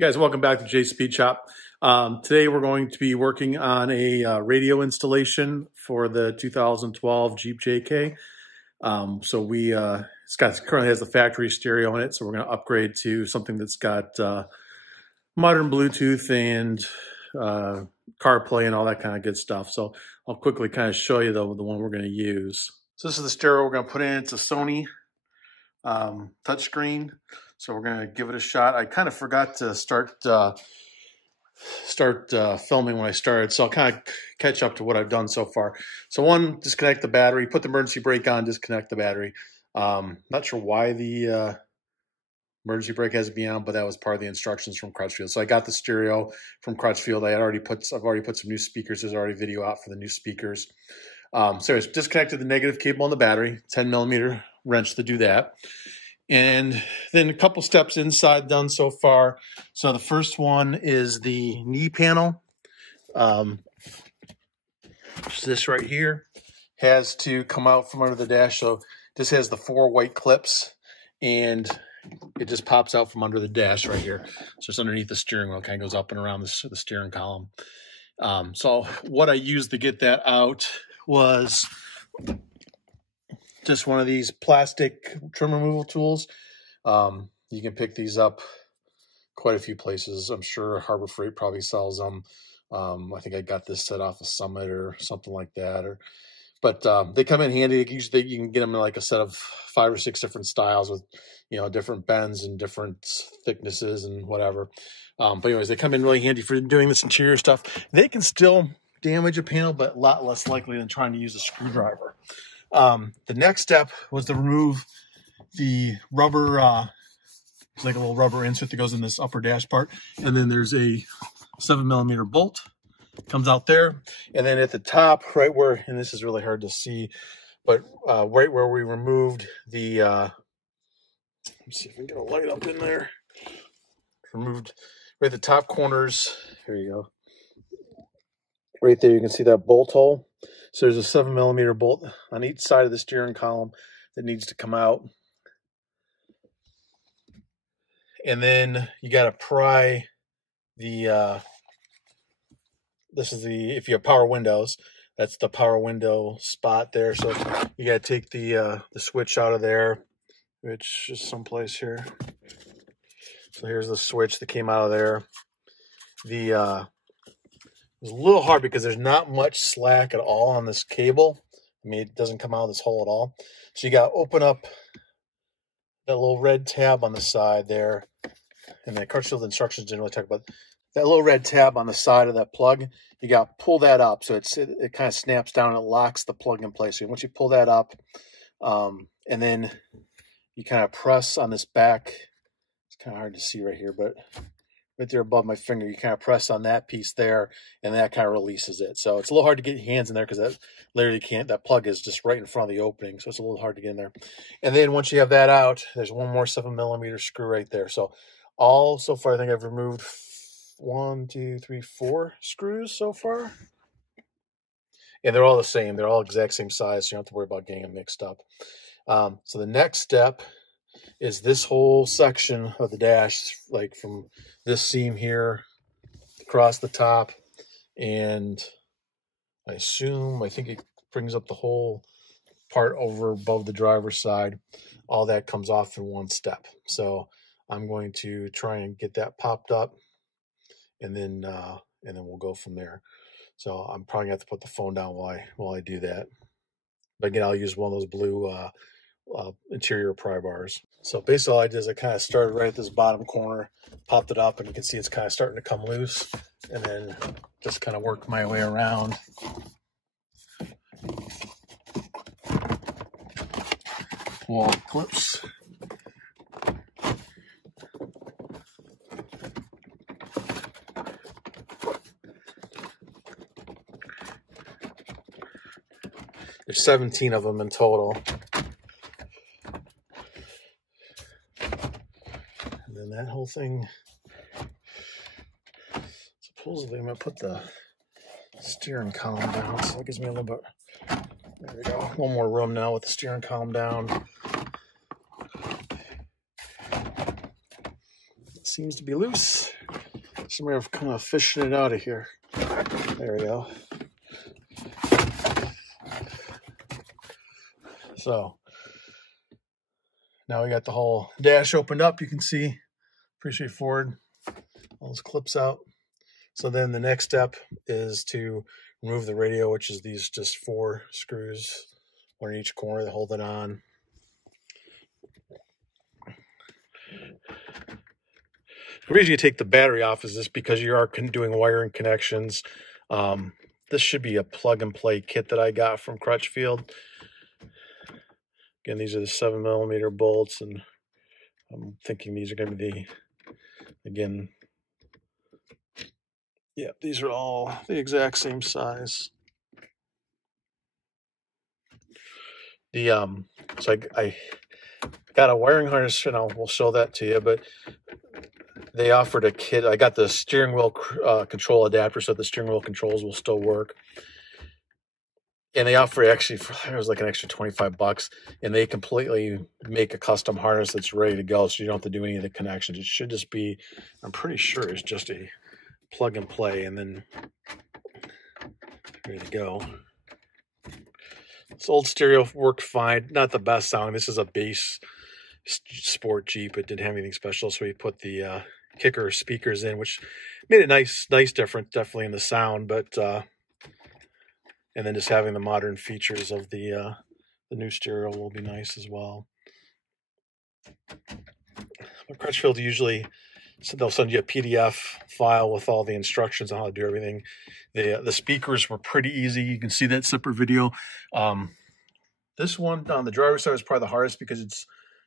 You guys, welcome back to Jay's Speed Shop. Today we're going to be working on a radio installation for the 2012 Jeep JK. It's currently has the factory stereo in it, so we're going to upgrade to something that's got modern Bluetooth and CarPlay and all that kind of good stuff. So I'll quickly kind of show you the one we're going to use. So this is the stereo we're going to put in. It's a Sony touchscreen. So we're going to give it a shot. I kind of forgot to start filming when I started, so I'll kind of catch up to what I've done so far. So one, disconnect the battery, put the emergency brake on, disconnect the battery. Not sure why the emergency brake has to be on, but that was part of the instructions from Crutchfield. So I got the stereo from Crutchfield. I've already put some new speakers. There's already video out for the new speakers. So it's disconnected the negative cable on the battery, 10mm wrench to do that. And then a couple steps inside done so far. So the first one is the knee panel. This right here has to come out from under the dash. So this has the 4 white clips and it just pops out from under the dash right here. So it's underneath the steering wheel, kind of goes up and around the steering column. So what I used to get that out was just one of these plastic trim removal tools. You can pick these up quite a few places. I'm sure Harbor Freight probably sells them. I think I got this set off of Summit or something like that. But they come in handy. Usually you can get them in like a set of 5 or 6 different styles with, different bends and different thicknesses and whatever. But anyways, they come in really handy for doing this interior stuff. They can still damage a panel, but a lot less likely than trying to use a screwdriver. The next step was to remove the rubber, it's like a little rubber insert that goes in this upper dash part. And then there's a 7mm bolt, comes out there. And then at the top, right where, and this is really hard to see, but right where we removed the, let me see if I can get a light up in there. Removed right at the top corners. Here you go. Right there, you can see that bolt hole. So there's a 7mm bolt on each side of the steering column that needs to come out. And then you got to pry the, if you have power windows, that's the power window spot there. So you got to take the switch out of there, which is someplace here. So here's the switch that came out of there. It was a little hard because there's not much slack at all on this cable. I mean, it doesn't come out of this hole at all. So you got to open up that little red tab on the side there. And the Crutchfield instructions didn't really talk about that little red tab on the side of that plug. You got to pull that up. So it kind of snaps down and it locks the plug in place. So once you pull that up, and then you kind of press on this back. It's kind of hard to see right here, but right there above my finger, you kind of press on that piece there, and that kind of releases it. So it's a little hard to get your hands in there because that literally that plug is just right in front of the opening. So it's a little hard to get in there. And then once you have that out, there's one more 7mm screw right there. So so far, I think I've removed 1, 2, 3, 4 screws so far. And they're all the same. They're all exact same size, so you don't have to worry about getting them mixed up. So the next step is this whole section of the dash, like from this seam here across the top, and I think it brings up the whole part over above the driver's side. All that comes off in one step. So I'm going to try and get that popped up, and then we'll go from there. So I'm probably gonna have to put the phone down while I do that. But again, I'll use one of those blue interior pry bars. So basically all I did is I kind of started right at this bottom corner, popped it up, and you can see it's kind of starting to come loose, and then just kind of worked my way around. Pull all the clips. There's 17 of them in total. And then that whole thing, supposedly I'm going to put the steering column down, so it gives me a little bit, there we go, a little more room now with the steering column down. It seems to be loose. It's a matter of kind of fishing it out of here. There we go. So now we got the whole dash opened up. You can see, pretty straightforward. All those clips out. So then the next step is to remove the radio, which is these just 4 screws, one in each corner that hold it on. The reason you take the battery off is just because you are doing wiring connections. This should be a plug and play kit that I got from Crutchfield. Again, these are the 7mm bolts, and I'm thinking these are going to be again, yeah, these are all the exact same size. So I got a wiring harness, and we'll show that to you, but they offered a kit. I got the steering wheel control adapter, so the steering wheel controls will still work. And they offer actually, it was like an extra $25, and they completely make a custom harness that's ready to go, so you don't have to do any of the connections. It should just be, I'm pretty sure it's just a plug and play, and then ready to go. This old stereo worked fine. Not the best sound. This is a bass sport Jeep. It didn't have anything special, so we put the kicker speakers in, which made it nice difference, definitely in the sound, but and then just having the modern features of the new stereo will be nice as well. But Crutchfield usually, so they'll send you a PDF file with all the instructions on how to do everything. The speakers were pretty easy. You can see that separate video. This one on the driver's side is probably the hardest because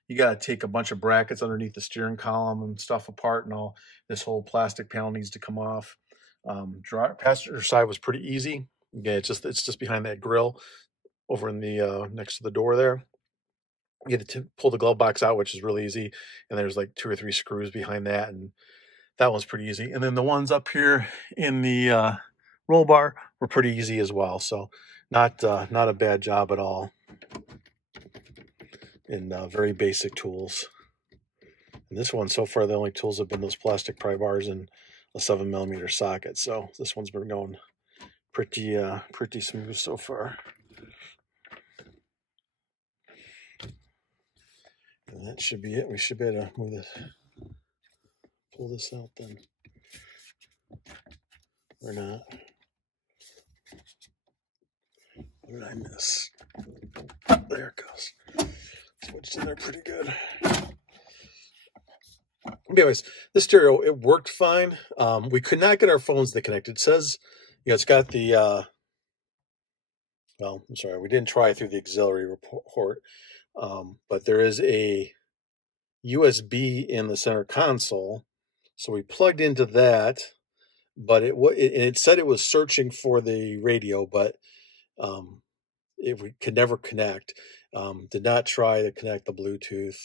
you got to take a bunch of brackets underneath the steering column and stuff apart, and all this whole plastic panel needs to come off. Passenger side was pretty easy. Again, it's just behind that grill over in the next to the door there. You get to pull the glove box out, which is really easy, and there's like 2 or 3 screws behind that, and that one's pretty easy. And then the ones up here in the roll bar were pretty easy as well. So not a bad job at all. And very basic tools. And this one, so far, the only tools have been those plastic pry bars and a 7mm socket. So this one's been going pretty smooth so far. And that should be it. We should be able to move this, pull this out then. Or not. What did I miss? There it goes. Switched in there pretty good. Anyways, the stereo, it worked fine. We could not get our phones to connect. It says, it's got the, well, I'm sorry, we didn't try it through the auxiliary port, but there is a USB in the center console. So we plugged into that, but it said it was searching for the radio, but we could never connect. Did not try to connect the Bluetooth.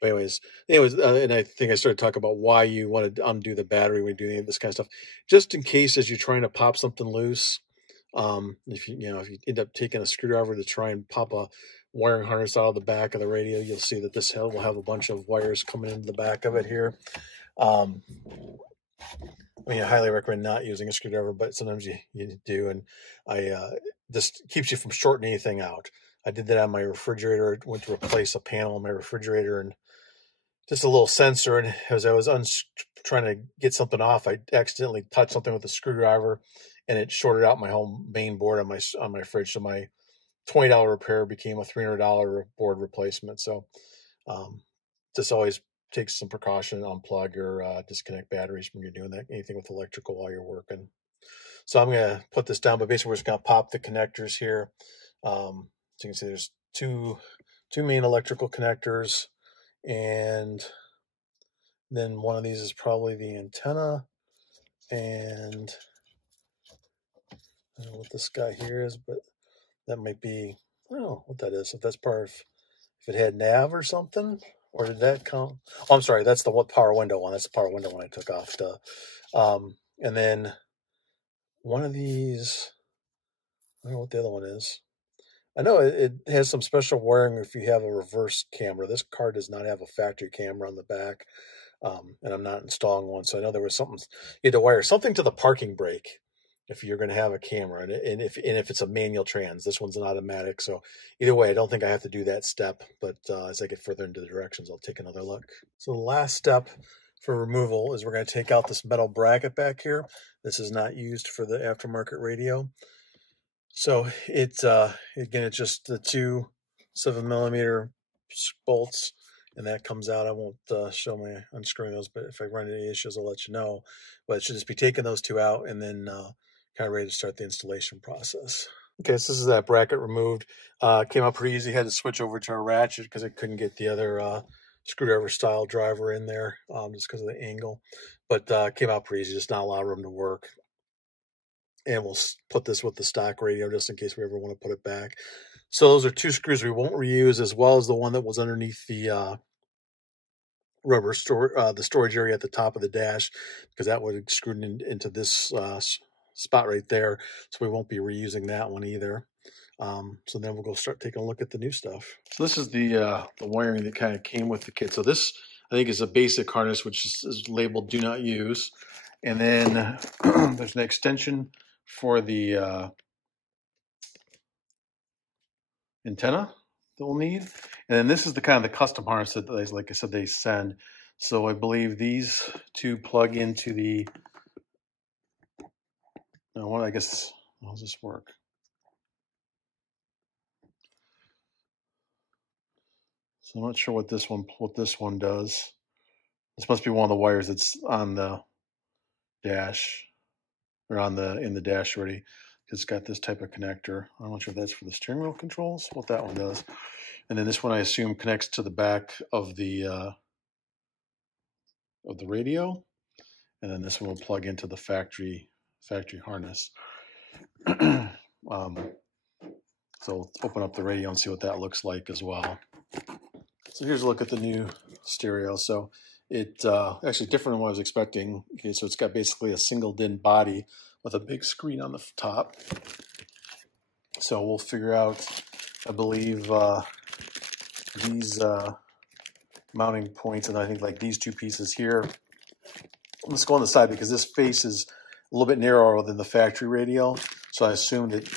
But anyways, and I think I started talking about why you want to undo the battery when doing this kind of stuff, just in case as you're trying to pop something loose. If you end up taking a screwdriver to try and pop a wiring harness out of the back of the radio, you'll see that this will have a bunch of wires coming into the back of it here. I highly recommend not using a screwdriver, but sometimes you do, and just keeps you from shorting anything out. I did that on my refrigerator. I went to replace a panel on my refrigerator, and just a little sensor, and as I was trying to get something off, I accidentally touched something with a screwdriver, and it shorted out my whole main board on my fridge. So my $20 repair became a $300 board replacement. So just always take some precaution, unplug or disconnect batteries when you're doing that, anything with electrical while you're working. So I'm going to put this down, but basically we're just going to pop the connectors here. So you can see there's two main electrical connectors, and then one of these is probably the antenna, and I don't know what this guy here is, but that might be, I don't know what that is, if that's part of, if it had nav or something, or did that count? Oh, I'm sorry, that's the power window one. That's the power window one I took off. And then one of these, I don't know what the other one is. I know it has some special wiring if you have a reverse camera. This car does not have a factory camera on the back. and I'm not installing one. So I know there was something, you had to wire something to the parking brake if you're going to have a camera, and if it's a manual trans. This one's an automatic, so either way, I don't think I have to do that step, but as I get further into the directions, I'll take another look. So the last step for removal is we're going to take out this metal bracket back here. This is not used for the aftermarket radio. So it's again, it's just the two 7mm bolts, and that comes out. I won't show my unscrewing those, but if I run into any issues, I'll let you know. But it should just be taking those two out and then kind of ready to start the installation process. Okay, so this is that bracket removed. Came out pretty easy. Had to switch over to a ratchet because I couldn't get the other screwdriver style driver in there just because of the angle. But came out pretty easy, just not a lot of room to work. And we'll put this with the stock radio just in case we ever want to put it back. So those are two screws we won't reuse, as well as the one that was underneath the rubber the storage area at the top of the dash, because that would have screwed into this spot right there. So we won't be reusing that one either. So then we'll go start taking a look at the new stuff. So this is the wiring that kind of came with the kit. So this, I think, is a basic harness, which is labeled "Do Not Use," and then there's an extension for the antenna that we'll need, and then this is the kind of the custom harness that, like I said, they send. So I believe these two plug into the. I guess, how does this work? So I'm not sure what this one does. This must be one of the wires that's on the dash, or in the dash already. It's got this type of connector. I'm not sure if that's for the steering wheel controls, what that one does. And then this one, I assume, connects to the back of the radio. And then this one will plug into the factory harness. So we'll open up the radio and see what that looks like as well. So here's a look at the new stereo. So it actually different than what I was expecting. Okay, so it's got basically a single DIN body with a big screen on the top. So we'll figure out, I believe, these mounting points, and I think like these two pieces here. Let's go on the side because this face is a little bit narrower than the factory radio. So I assume that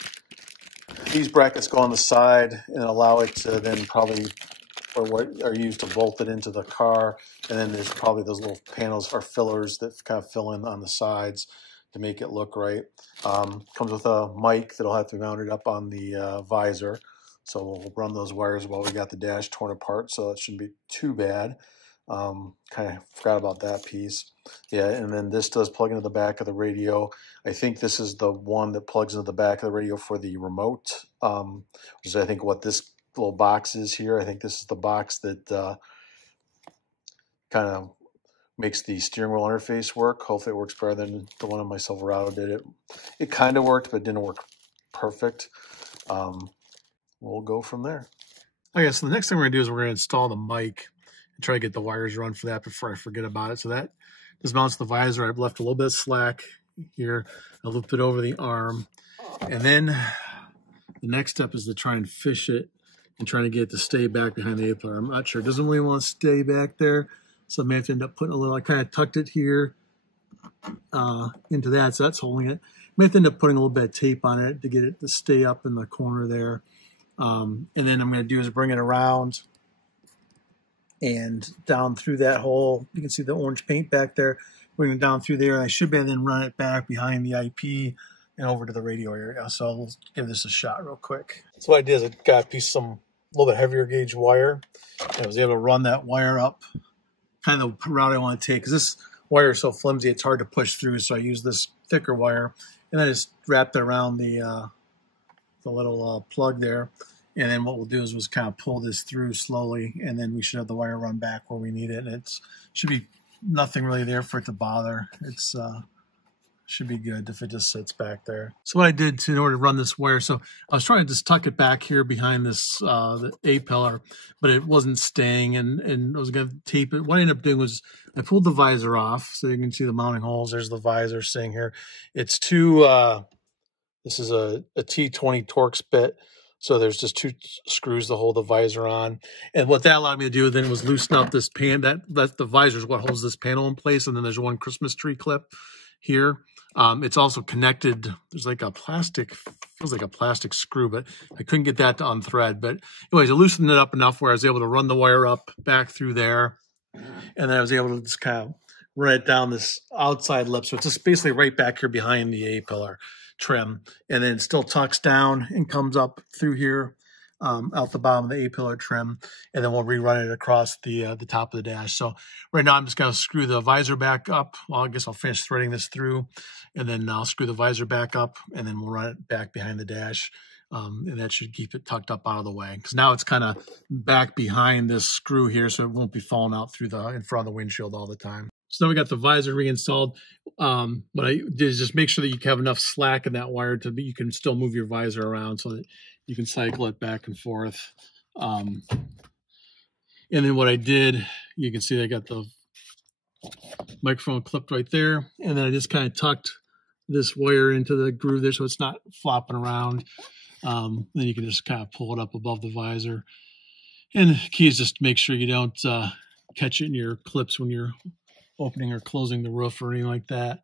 these brackets go on the side and allow it to then probably, or what are used to bolt it into the car. And then there's probably those little panels or fillers that kind of fill in on the sides to make it look right. Comes with a mic that'll have to be mounted up on the visor. So we'll run those wires while we got the dash torn apart, so it shouldn't be too bad. Kind of forgot about that piece. Yeah, and then this does plug into the back of the radio. I think this is the one that plugs into the back of the radio for the remote, which is I think what this little box is here. I think this is the box that kind of makes the steering wheel interface work. Hopefully it works better than the one on my Silverado did. It kind of worked, but it didn't work perfect. We'll go from there. Okay, so the next thing we're going to do is we're going to install the mic and try to get the wires run for that before I forget about it. So that just mounts the visor. I've left a little bit of slack here. I looped it over the arm. And then the next step is to try and fish it and trying to get it to stay back behind the A-pillar. I'm not sure. It doesn't really want to stay back there. So I may have to end up putting a little, I kind of tucked it here into that. So that's holding it. I may have to end up putting a little bit of tape on it to get it to stay up in the corner there. And then I'm going to do is bring it around and down through that hole. You can see the orange paint back there. Bring it down through there. And I should be able to then run it back behind the IP and over to the radio area. So I'll give this a shot real quick. So what I did is I got a piece of a little bit heavier gauge wire. And I was able to run that wire up kind of the route I want to take. Because this wire is so flimsy, it's hard to push through. So I use this thicker wire. And I just wrapped it around the little plug there. And then what we'll do is we'll kind of pull this through slowly, and then we should have the wire run back where we need it. And it should be nothing really there for it to bother. It's should be good if it just sits back there. So what I did in order to run this wire, so I was trying to just tuck it back here behind this the A-pillar, but it wasn't staying, and I was going to tape it. What I ended up doing was I pulled the visor off, so you can see the mounting holes. There's the visor sitting here. It's two. This is a T20 Torx bit. So there's just 2 screws to hold the visor on. And what that allowed me to do then was loosen up this pan. That's the visor is what holds this panel in place. And then there's one Christmas tree clip here. It's also connected. There's like a plastic, feels like a plastic screw, but I couldn't get that to unthread. But anyways, I loosened it up enough where I was able to run the wire up back through there. And then I was able to just kind of run it down this outside lip. So it's just basically right back here behind the A-pillar trim. And then it still tucks down and comes up through here out the bottom of the A-pillar trim. And then we'll rerun it across the top of the dash. So right now I'm just going to screw the visor back up. Well, I guess I'll finish threading this through. And then I'll screw the visor back up. And then we'll run it back behind the dash. And that should keep it tucked up out of the way. Because now it's kind of back behind this screw here, so it won't be falling out through in front of the windshield all the time. So now we got the visor reinstalled. What I did is just make sure that you have enough slack in that wire to be, you can still move your visor around so that you can cycle it back and forth. And then what I did, you can see I got the microphone clipped right there. And then I just kind of tucked this wire into the groove there so it's not flopping around. Then you can just kind of pull it up above the visor. And the key is just to make sure you don't catch it in your clips when you're opening or closing the roof or anything like that.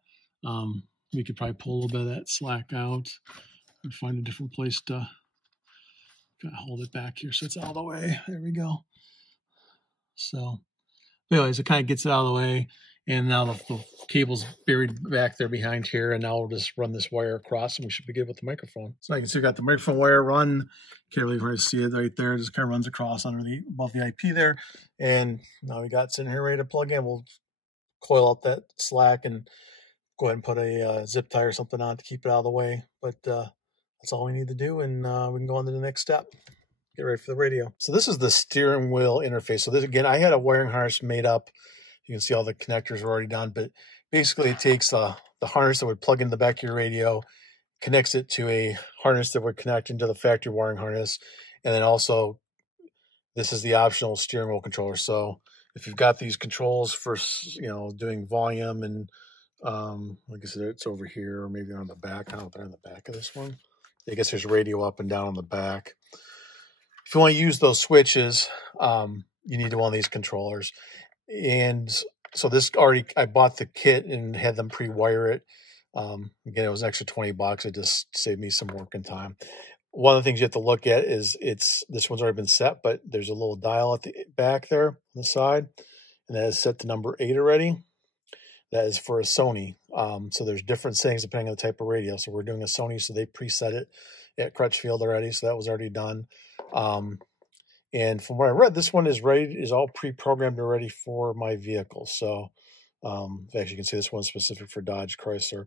We could probably pull a little bit of that slack out and find a different place to kind of hold it back here so it's out of the way. There we go. So anyways, it kind of gets it out of the way. And now the cable's buried back there behind here. And now we'll just run this wire across and we should be good with the microphone. So you can see we got the microphone wire run. Can't really hard to see it right there. It just kind of runs across above the IP there. And now we got it sitting here ready to plug in. We'll coil up that slack and go ahead and put a zip tie or something on to keep it out of the way. But that's all we need to do. And we can go on to the next step. Get ready for the radio. So this is the steering wheel interface. So this, again, I had a wiring harness made up. You can see all the connectors are already done, but basically it takes the harness that would plug into the back of your radio, connects it to a harness that would connect into the factory wiring harness. And then also, this is the optional steering wheel controller. So if you've got these controls for, doing volume and, like I said, it's over here, or maybe they're on the back. I don't know if they're on the back of this one. I guess there's radio up and down on the back. If you want to use those switches, you need one of these controllers. And so this I bought the kit and had them pre-wire it. Again, it was an extra $20. It just saved me some work and time. One of the things you have to look at is this one's already been set, but there's a little dial at the back there on the side, and that is set to number 8 already. That is for a Sony. So there's different settings depending on the type of radio. So we're doing a Sony, so they preset it at Crutchfield already. So that was already done. And from what I read, this one is all pre-programmed already for my vehicle. So actually, you can see this one's specific for Dodge Chrysler.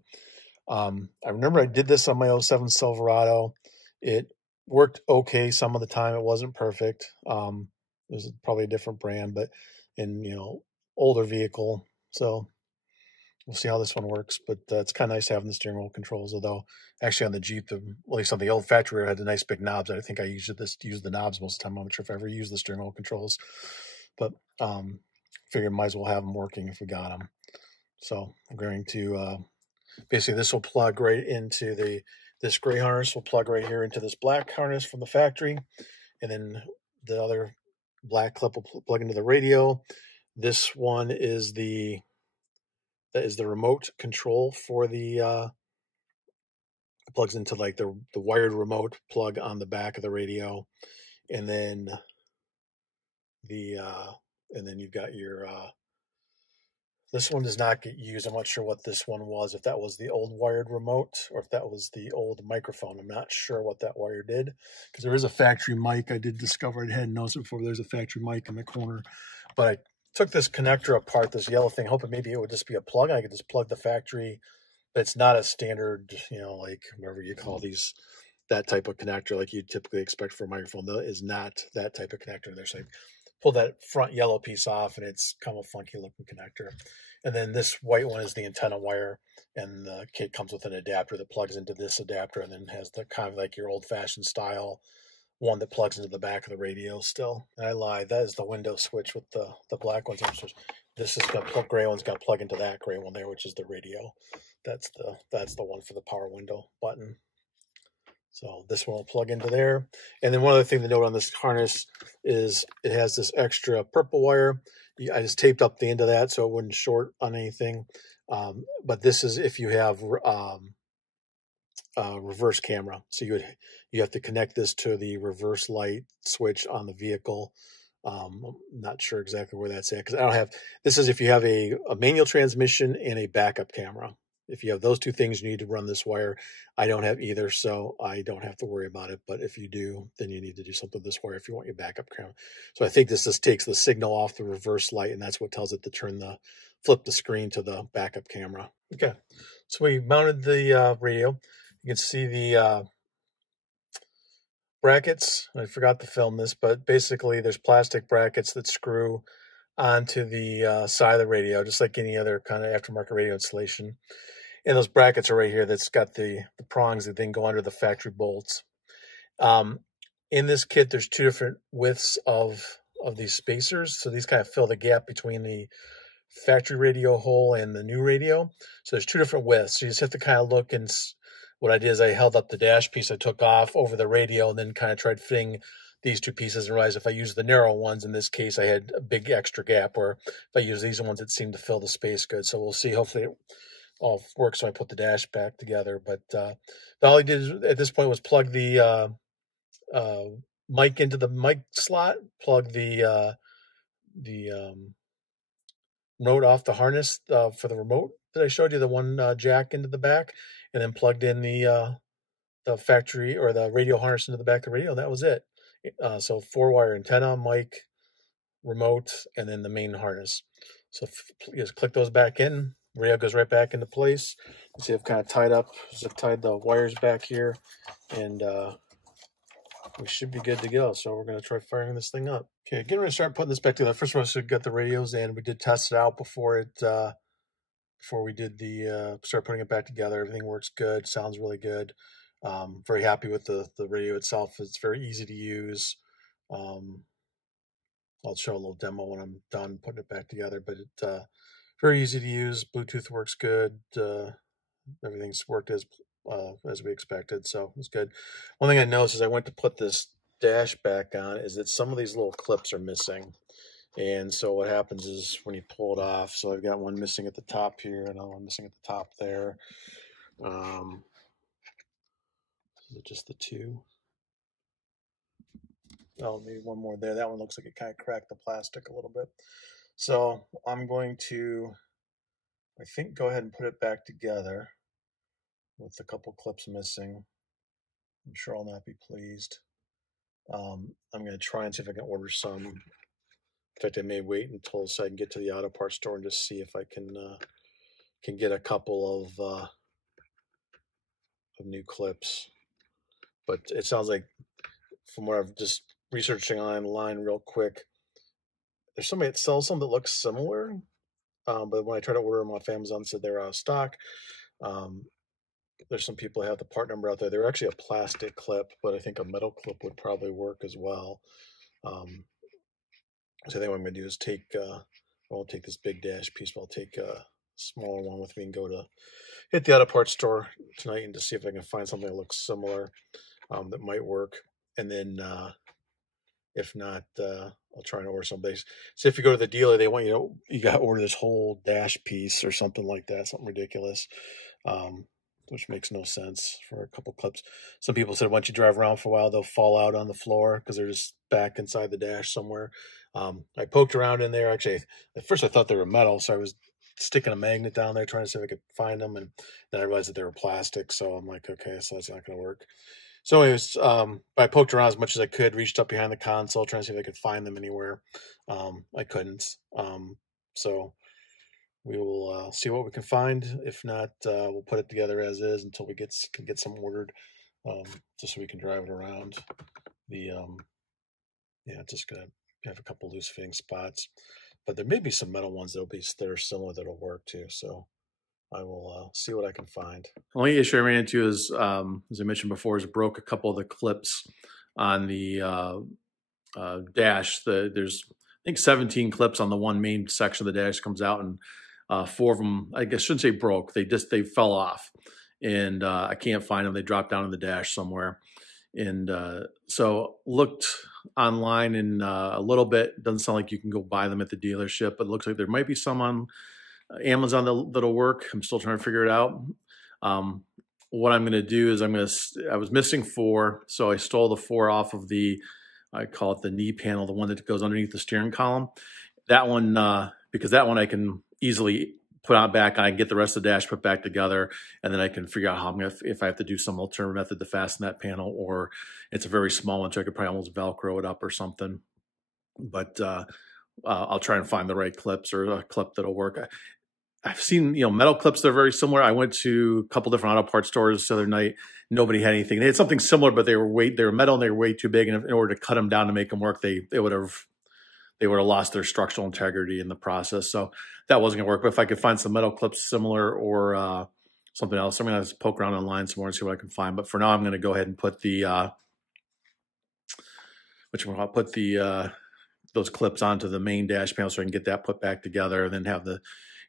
I remember I did this on my 07 Silverado. It worked okay some of the time. It wasn't perfect. It was probably a different brand, but older vehicle. So we'll see how this one works. But it's kind of nice having the steering wheel controls, although actually on the Jeep, at least on the old factory, I had the nice big knobs. I think I used the knobs most of the time. I'm not sure if I ever used the steering wheel controls, but figured might as well have them working if we got them. So I'm going to basically this will plug right into this gray harness will plug right here into this black harness from the factory, and then the other black clip will plug into the radio. This one is the remote control for the it plugs into like the wired remote plug on the back of the radio, and then you've got your this one does not get used. I'm not sure what this one was, if that was the old wired remote or if that was the old microphone. I'm not sure what that wire did, because there is a factory mic. I did discover, I hadn't noticed it before, there's a factory mic in the corner. But I took this connector apart, this yellow thing, hoping maybe it would just be a plug. I could just plug the factory. But it's not a standard, like whatever you call these, that type of connector like you typically expect for a microphone. That is not that type of connector. There's like, pull that front yellow piece off and it's kind of a funky looking connector. And then this white one is the antenna wire, and the kit comes with an adapter that plugs into this adapter, and then has the kind of like your old fashioned style one that plugs into the back of the radio still. And I lied, that is the window switch with the black ones. This is the gray one's got to plug into that gray one there, which is the radio. That's the one for the power window button. So this one will plug into there. And then one other thing to note on this harness is it has this extra purple wire. I just taped up the end of that so it wouldn't short on anything. But this is if you have reverse camera. So you have to connect this to the reverse light switch on the vehicle. I'm not sure exactly where that's at because I don't have. This is if you have a manual transmission and a backup camera. If you have those two things, you need to run this wire. I don't have either, so I don't have to worry about it. But if you do, then you need to do something with this wire if you want your backup camera. So I think this just takes the signal off the reverse light, and that's what tells it to flip the screen to the backup camera. Okay, so we mounted the radio. You can see the brackets. I forgot to film this, but basically there's plastic brackets that screw onto the side of the radio, just like any other kind of aftermarket radio installation. And those brackets are right here. That's got the prongs that then go under the factory bolts. In this kit, there's two different widths of these spacers. So these kind of fill the gap between the factory radio hole and the new radio. So there's two different widths. So you just have to kind of look, and what I did is I held up the dash piece I took off over the radio and then kind of tried fitting these two pieces and realized if I use the narrow ones, in this case, I had a big extra gap, where if I use these ones, it seemed to fill the space good. So we'll see. Hopefully it all works when I put the dash back together. But all I did at this point was plug the mic into the mic slot, plug the remote off the harness for the remote that I showed you, the one jack into the back, and then plugged in the factory or the radio harness into the back of the radio. That was it. So 4-wire antenna, mic, remote, and then the main harness. So just click those back in. Radio goes right back into place. You see I've kind of tied the wires back here, and we should be good to go. So we're going to try firing this thing up. Okay, getting ready to start putting this back together. First of all, we got the radios in. We did test it out before we did start putting it back together. Everything works good, sounds really good. Very happy with the radio itself. It's very easy to use. I'll show a little demo when I'm done putting it back together, but it's very easy to use. Bluetooth works good. Everything's worked as we expected, so it's good. One thing I noticed as I went to put this dash back on is that some of these little clips are missing. And so what happens is when you pull it off, so I've got one missing at the top here, another one missing at the top there. Is it just the two? Oh, maybe one more there. That one looks like it kind of cracked the plastic a little bit. So I'm going to, I think, go ahead and put it back together with a couple clips missing. I'm sure I'll not be pleased. I'm going to try and see if I can order some. In fact, I may wait until so I can get to the auto parts store and just see if I can get a couple of new clips. But it sounds like, from what I've just researching online real quick, there's somebody that sells some that looks similar. But when I tried to order them off Amazon, it said they're out of stock. There's some people that have the part number out there. They're actually a plastic clip, but I think a metal clip would probably work as well. So I think what I'm going to do is I won't take this big dash piece, but I'll take a smaller one with me and go to hit the auto parts store tonight and just see if I can find something that looks similar that might work. And then if not, I'll try and order something. So if you go to the dealer, they want you got to order this whole dash piece or something like that, something ridiculous, which makes no sense for a couple clips. Some people said once you drive around for a while, they'll fall out on the floor because they're just back inside the dash somewhere. I poked around in there. Actually, at first I thought they were metal, so I was sticking a magnet down there trying to see if I could find them, and then I realized that they were plastic. So I'm like, okay, so that's not going to work. So anyways, I poked around as much as I could, reached up behind the console, trying to see if I could find them anywhere. I couldn't. So we will see what we can find. If not, we'll put it together as is until we can get some ordered, just so we can drive it around. Just gonna have a couple loose fitting spots, but there may be some metal ones that are similar that'll work too. So I will see what I can find. The only issue I ran into is, as I mentioned before, is broke a couple of the clips on the dash. There's, I think, 17 clips on the one main section of the dash comes out, and 4 of them, I guess, shouldn't say broke. They fell off, and I can't find them. They dropped down in the dash somewhere. And so looked online and a little bit. Doesn't sound like you can go buy them at the dealership, but it looks like there might be some on Amazon that'll work. I'm still trying to figure it out. What I'm going to do is I was missing 4, so I stole the 4 off of I call it the knee panel, the one that goes underneath the steering column. That one, because that one I can easily put on back, I can get the rest of the dash put back together, and then I can figure out how I'm going to, if I have to do some alternative method to fasten that panel, or it's a very small one, so I could probably almost Velcro it up or something. But I'll try and find the right clips or a clip that'll work. I've seen, metal clips that are very similar. I went to a couple different auto parts stores the other night. Nobody had anything. They had something similar, but they were metal and they were way too big. And in order to cut them down to make them work, they would have lost their structural integrity in the process. So that wasn't gonna work. But if I could find some metal clips similar or something else, I'm gonna poke around online some more and see what I can find. But for now, I'm gonna go ahead and put those clips onto the main dash panel so I can get that put back together, and then have the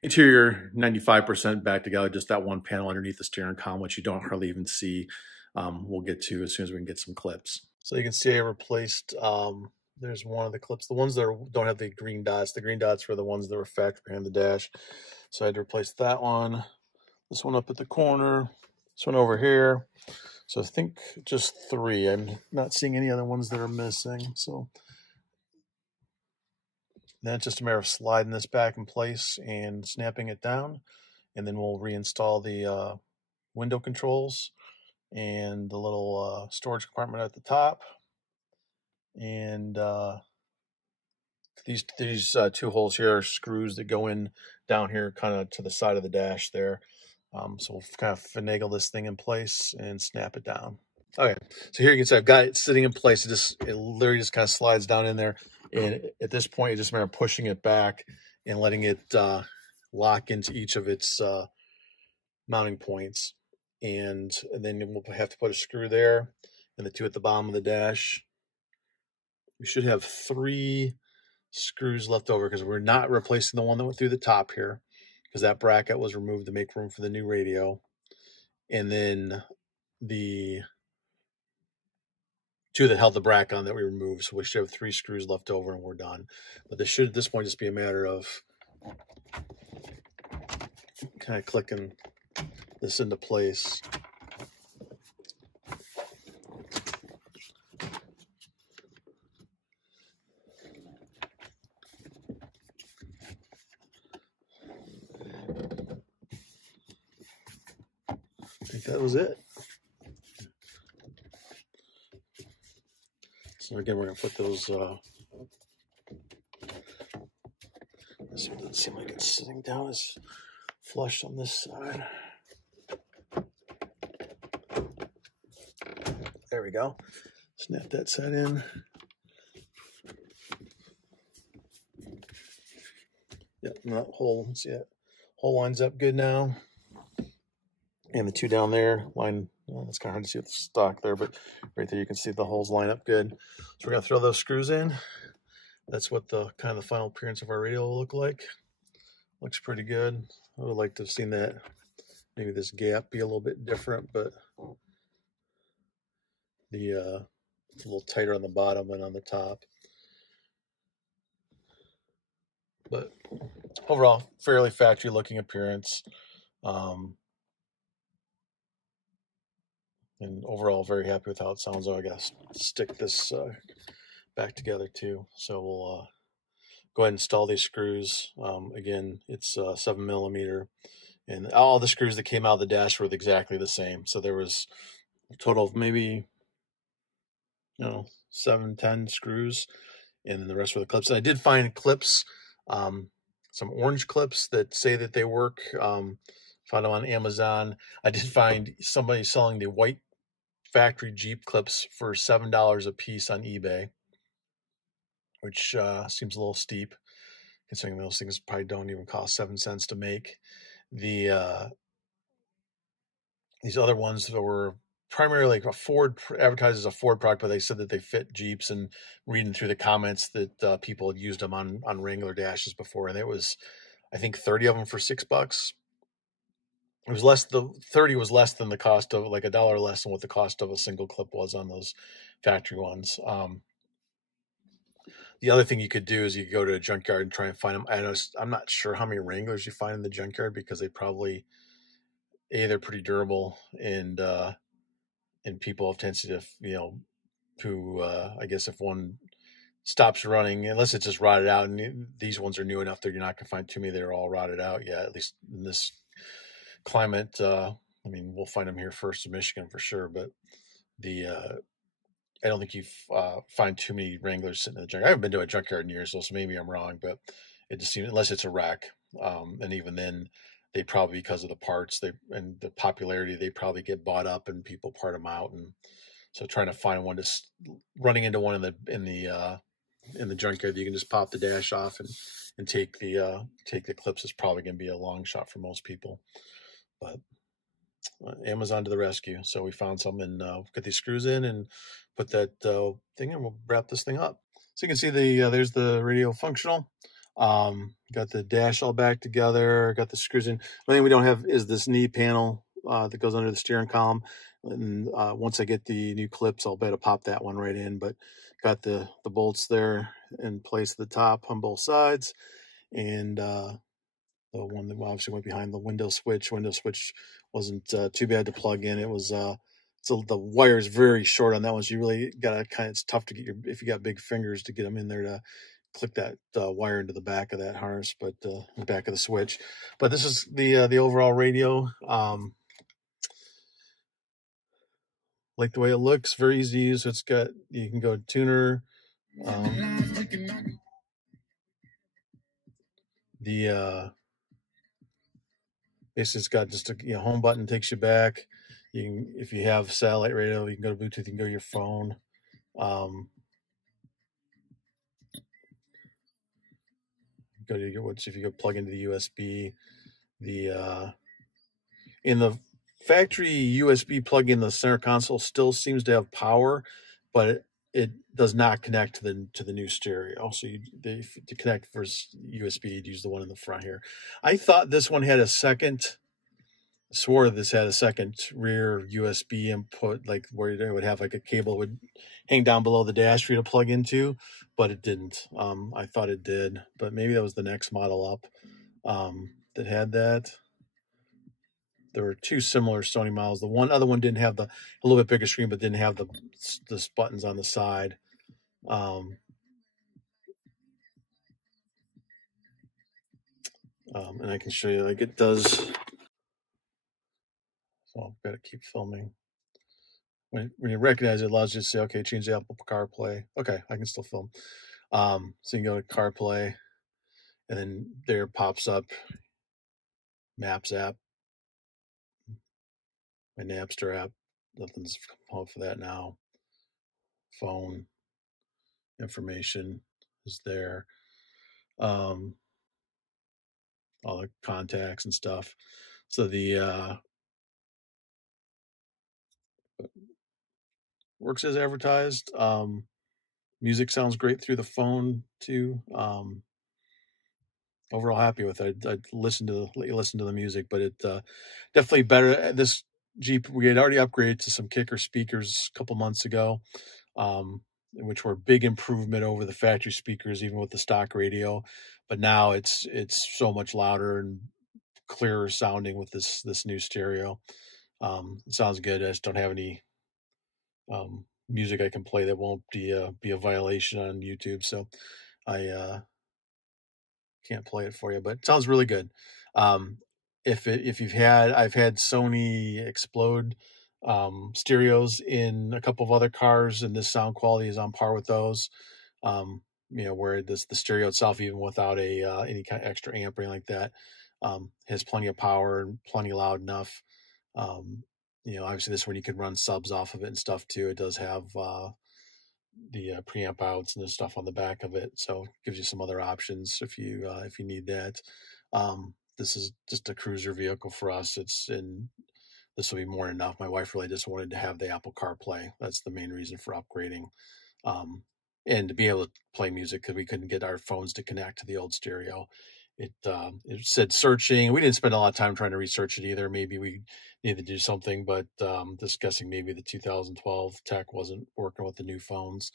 interior 95% back together, just that one panel underneath the steering column, which you don't hardly even see. We'll get to as soon as we can get some clips. So you can see I replaced, there's one of the clips, the ones that don't have the green dots. The green dots were the ones that were factory behind the dash. So I had to replace that one, this one up at the corner, this one over here. So I think just 3. I'm not seeing any other ones that are missing. So then it's just a matter of sliding this back in place and snapping it down. And then we'll reinstall the window controls and the little storage compartment at the top. And these 2 holes here are screws that go in down here kind of to the side of the dash there. So we'll kind of finagle this thing in place and snap it down. Okay, so here you can see I've got it sitting in place. It literally just kind of slides down in there. And at this point, you just remember pushing it back and letting it lock into each of its mounting points. And then we'll have to put a screw there and the 2 at the bottom of the dash. We should have 3 screws left over because we're not replacing the one that went through the top here, because that bracket was removed to make room for the new radio. And then the 2 that held the bracket on that we removed. So we should have 3 screws left over and we're done. But this should at this point just be a matter of kind of clicking this into place. I think that was it. So again, we're going to put those, this one doesn't seem like it's sitting down as flush on this side. There we go. Snap that side in. Yep, that hole, see it? Hole lines up good now. And the 2 down there line, well, it's kind of hard to see with the stock there, but right there you can see the holes line up good. So we're going to throw those screws in. That's what the kind of the final appearance of our radio will look like. Looks pretty good. I would like to have seen that, maybe this gap be a little bit different, but it's a little tighter on the bottom than on the top. But overall, fairly factory looking appearance. And overall, very happy with how it sounds. Oh, I gotta stick this back together too. So we'll go ahead and install these screws. Again, it's 7mm, and all the screws that came out of the dash were exactly the same. So there was a total of maybe 7-10 screws, and then the rest were the clips. And I did find clips, some orange clips that say that they work. Found them on Amazon. I did find somebody selling the white factory Jeep clips for $7 a piece on eBay, which seems a little steep, considering those things probably don't even cost 7 cents to make. These other ones that were primarily a Ford, advertised as a Ford product, but they said that they fit Jeeps, and reading through the comments that people had used them on Wrangler dashes before, and it was, I think, 30 of them for $6. It was less. The 30 was less than the cost of, like, $1 less than what the cost of a single clip was on those factory ones. The other thing you could do is you could go to a junkyard and try and find them. I'm not sure how many Wranglers you find in the junkyard, because they probably, they're pretty durable, and people have tendency to, I guess if one stops running, unless it's just rotted out, and these ones are new enough that you're not going to find too many that are all rotted out yet, at least in this climate. I mean, we'll find them here first in Michigan for sure, but the I don't think you find too many Wranglers sitting in the junkyard. I haven't been to a junkyard in years, so maybe I'm wrong, but it just seems, unless it's a wreck, and even then, they probably, because of the parts and the popularity, they probably get bought up and people part them out, and so trying to find one, just running into one in the junkyard that you can just pop the dash off and take the clips is probably going to be a long shot for most people, but Amazon to the rescue. So we found some, and get these screws in and put that thing in. We'll wrap this thing up. So you can see there's the radio functional. Got the dash all back together. Got the screws in. The thing we don't have is this knee panel that goes under the steering column. And once I get the new clips, I'll be able to pop that one right in. But got the bolts there in place at the top on both sides, and the one that obviously went behind the window switch. Window switch wasn't too bad to plug in. It was so the wire is very short on that one. So you really got to it's tough to get if you got big fingers, to get them in there to click that wire into the back of that harness, but the back of the switch. But this is the overall radio. Like the way it looks, very easy to use. It's got, you can go tuner. Basically, it's got just a home button, takes you back. You can, if you have satellite radio, you can go to Bluetooth, you can go to your phone. If you go plug into the USB, in the factory USB plug in, the center console still seems to have power, but it does not connect to the new stereo. So to connect for USB, you'd use the one in the front here. I thought this one had a second. Swore this had a second rear USB input, like where it would have like a cable would hang down below the dash for you to plug into, but it didn't. I thought it did, but maybe that was the next model up that had that. There were two similar Sony models. The other one didn't have a little bit bigger screen, but didn't have the buttons on the side. And I can show you, like, it does. So I've got to keep filming. When you recognize it, allows you to say, okay, change the Apple CarPlay. Okay, I can still film. So you can go to CarPlay, and then there pops up Maps app, my Napster app. Nothing's home for that now. Phone information is there. All the contacts and stuff. So the works as advertised. Music sounds great through the phone too. Overall happy with it. I'd listen to the music, but it definitely better. This Jeep, we had already upgraded to some kicker speakers a couple months ago, which were a big improvement over the factory speakers, even with the stock radio. But now it's so much louder and clearer sounding with this new stereo. It sounds good. I just don't have any music I can play that won't be a violation on YouTube, so I can't play it for you, but it sounds really good. I've had Sony Explode stereos in a couple of other cars, and this sound quality is on par with those. Where the stereo itself, even without any kind of extra amp or anything like that, has plenty of power and plenty loud enough. Obviously this one you can run subs off of it and stuff too. It does have the preamp outs and the stuff on the back of it, so it gives you some other options if you need that. This is just a cruiser vehicle for us. This will be more than enough. My wife really just wanted to have the Apple CarPlay. That's the main reason for upgrading, and to be able to play music, because we couldn't get our phones to connect to the old stereo. it said searching. We didn't spend a lot of time trying to research it either. Maybe we needed to do something, but just guessing maybe the 2012 tech wasn't working with the new phones.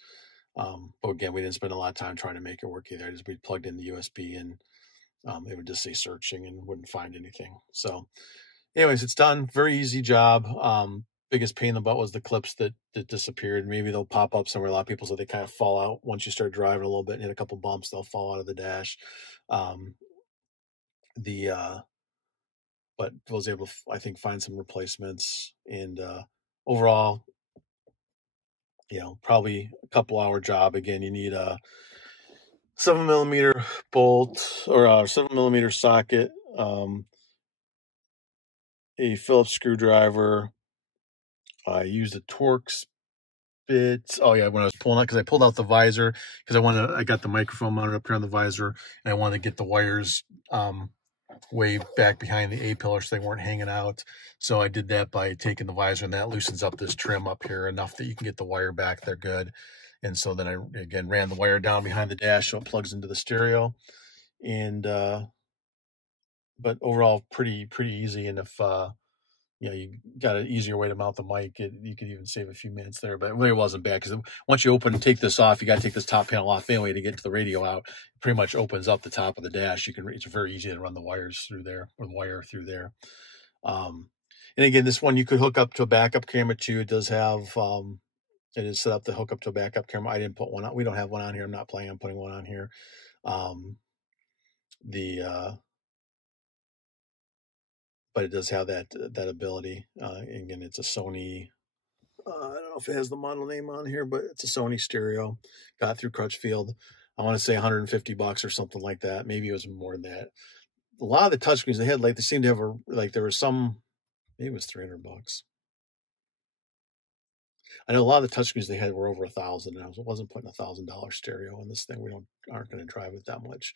But again, we didn't spend a lot of time trying to make it work either. Just we plugged in the USB and it would just say searching and wouldn't find anything. So anyways, it's done. Very easy job. Biggest pain in the butt was the clips that disappeared. Maybe they'll pop up somewhere. A lot of people said they kind of fall out once you start driving a little bit and hit a couple bumps. They'll fall out of the dash. But was able to, I think, find some replacements. And overall, probably a couple hour job. Again, you need a 7mm bolt or a 7mm socket, a Phillips screwdriver. I used a Torx bit. Oh yeah, when I was pulling out, because I pulled out the visor because I got the microphone mounted up here on the visor, and I wanted to get the wires way back behind the A-pillar so they weren't hanging out. So I did that by taking the visor, and that loosens up this trim up here enough that you can get the wire back. They're good. And so then I again ran the wire down behind the dash so it plugs into the stereo. And but overall pretty easy. And if you got an easier way to mount the mic, you could even save a few minutes there. But it really wasn't bad, because once you open and take this off, you got to take this top panel off anyway to get to the radio out. It pretty much opens up the top of the dash. It's very easy to run the wires through there, or the wire through there. And again, this one you could hook up to a backup camera too. It does have it is set up to hook up to a backup camera. I didn't put one on. We don't have one on here. I'm not planning on putting one on here. But it does have that ability. Again, it's a Sony. I don't know if it has the model name on here, but it's a Sony stereo. Got through Crutchfield. I want to say $150 or something like that. Maybe it was more than that. A lot of the touchscreens they had, they seemed to have there was some. Maybe it was $300. I know a lot of the touchscreens they had were over $1,000, and I wasn't putting $1,000 stereo in this thing. Aren't going to drive it that much.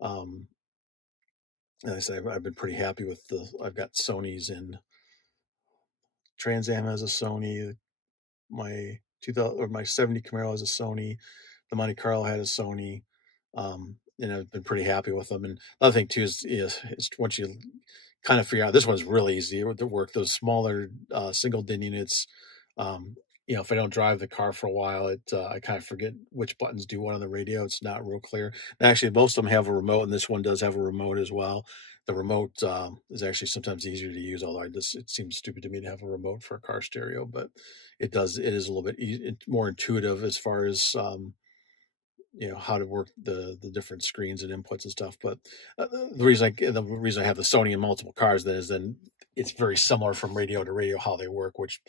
And I said I've been pretty happy with I've got Sonys, and Trans Am has a Sony. My 70 Camaro has a Sony. The Monte Carlo had a Sony. And I've been pretty happy with them. And another thing too is once you kind of figure out, this one's really easy to work. Those smaller single DIN units. If I don't drive the car for a while, I kind of forget which buttons do what on the radio. It's not real clear. And actually, most of them have a remote, and this one does have a remote as well. The remote is actually sometimes easier to use, although it seems stupid to me to have a remote for a car stereo, but it is a little bit more intuitive as far as how to work the different screens and inputs and stuff. But the reason I have the Sony in multiple cars then it's very similar from radio to radio how they work, which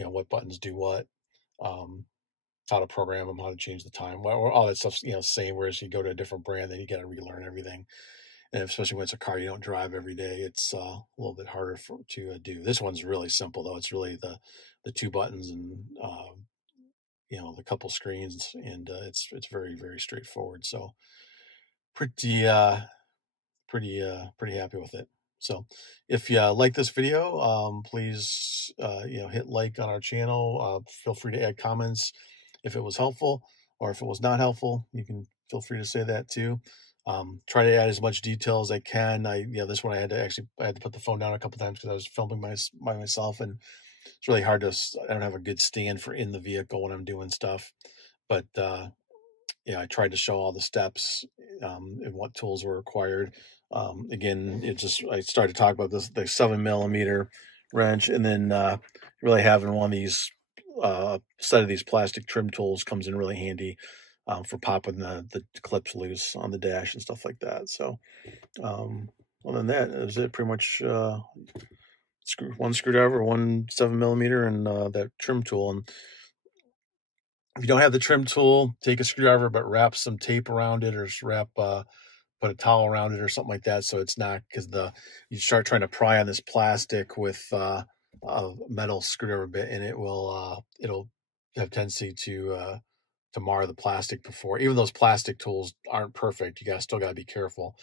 what buttons do what, how to program them, how to change the time, all that stuff's same. Whereas you go to a different brand, then you got to relearn everything. And especially when it's a car you don't drive every day, it's a little bit harder to do. This one's really simple though. It's really the two buttons and the couple screens, and it's very, very straightforward. So pretty happy with it. So if you like this video, please hit like on our channel. Feel free to add comments if it was helpful, or if it was not helpful, you can feel free to say that too. Try to add as much detail as I can. This one I had to put the phone down a couple times because I was filming by myself, and it's really hard I don't have a good stand for in the vehicle when I'm doing stuff. But I tried to show all the steps and what tools were required. Again, I started to talk about the 7mm wrench, and then really having one of these set of these plastic trim tools comes in really handy for popping the clips loose on the dash and stuff like that. So other than that, is it pretty much one screwdriver, one 7mm, and that trim tool. And if you don't have the trim tool, take a screwdriver, but wrap some tape around it, or just put a towel around it or something like that, so it's not, because you start trying to pry on this plastic with a metal screwdriver bit, and it'll have tendency to mar the plastic before. Even those plastic tools aren't perfect. You still got to be careful.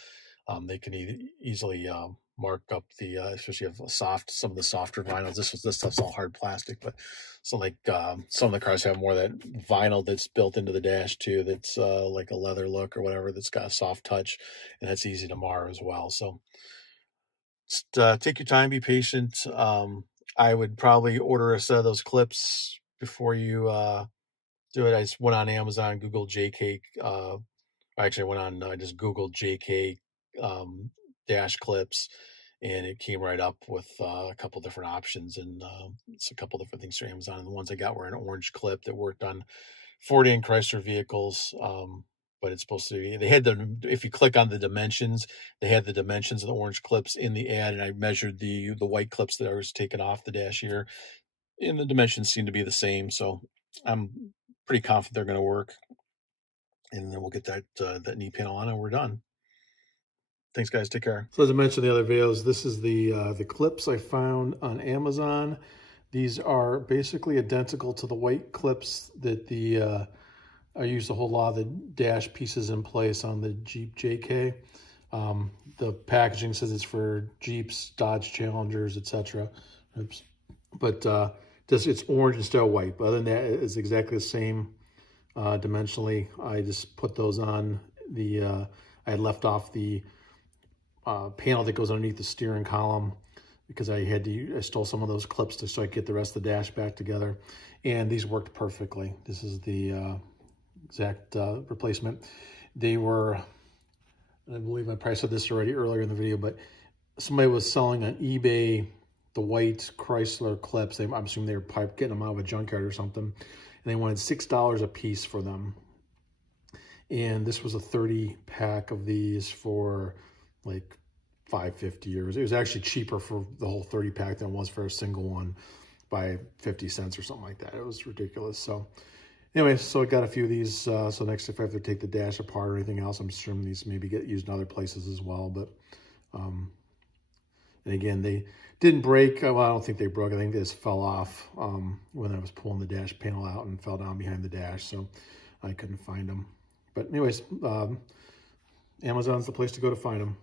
They can easily mark up the, especially if some of the softer vinyls. This stuff's all hard plastic, but so like some of the cars have more of that vinyl that's built into the dash too. That's like a leather look or whatever. That's got a soft touch, and that's easy to mar as well. So just take your time, be patient. I would probably order a set of those clips before you do it. I just went on Amazon, Googled JK. Actually, I went on, I just Googled JK dash clips, and it came right up with a couple different options, and it's a couple different things through Amazon. And the ones I got were an orange clip that worked on Ford and Chrysler vehicles. But it's supposed to be, they had if you click on the dimensions, they had the dimensions of the orange clips in the ad, and I measured the white clips that I was taking off the dash here, and the dimensions seem to be the same. So I'm pretty confident they're going to work. And then we'll get that knee panel on, and we're done. Thanks, guys. Take care. So as I mentioned in the other videos, this is the clips I found on Amazon. These are basically identical to the white clips that I used a whole lot of the dash pieces in place on the Jeep JK. The packaging says it's for Jeeps, Dodge Challengers, etc. But it's orange instead of white. But other than that, it's exactly the same dimensionally. I just put those on the, I had left off the panel that goes underneath the steering column because I stole some of those clips so I could get the rest of the dash back together. And these worked perfectly. This is the exact replacement. They were, I believe I probably said this already earlier in the video, but somebody was selling on eBay the white Chrysler clips. I'm assuming they were getting them out of a junkyard or something. And they wanted $6 a piece for them. And this was a 30 pack of these for like $5.50, or it was actually cheaper for the whole 30 pack than it was for a single one by 50 cents or something like that. It was ridiculous. So anyway, so I got a few of these. So next, if I have to take the dash apart or anything else, I'm assuming these maybe get used in other places as well. But and again, they didn't break. Well, I don't think they broke. I think they just fell off when I was pulling the dash panel out and fell down behind the dash. So I couldn't find them. But anyways, Amazon's the place to go to find them.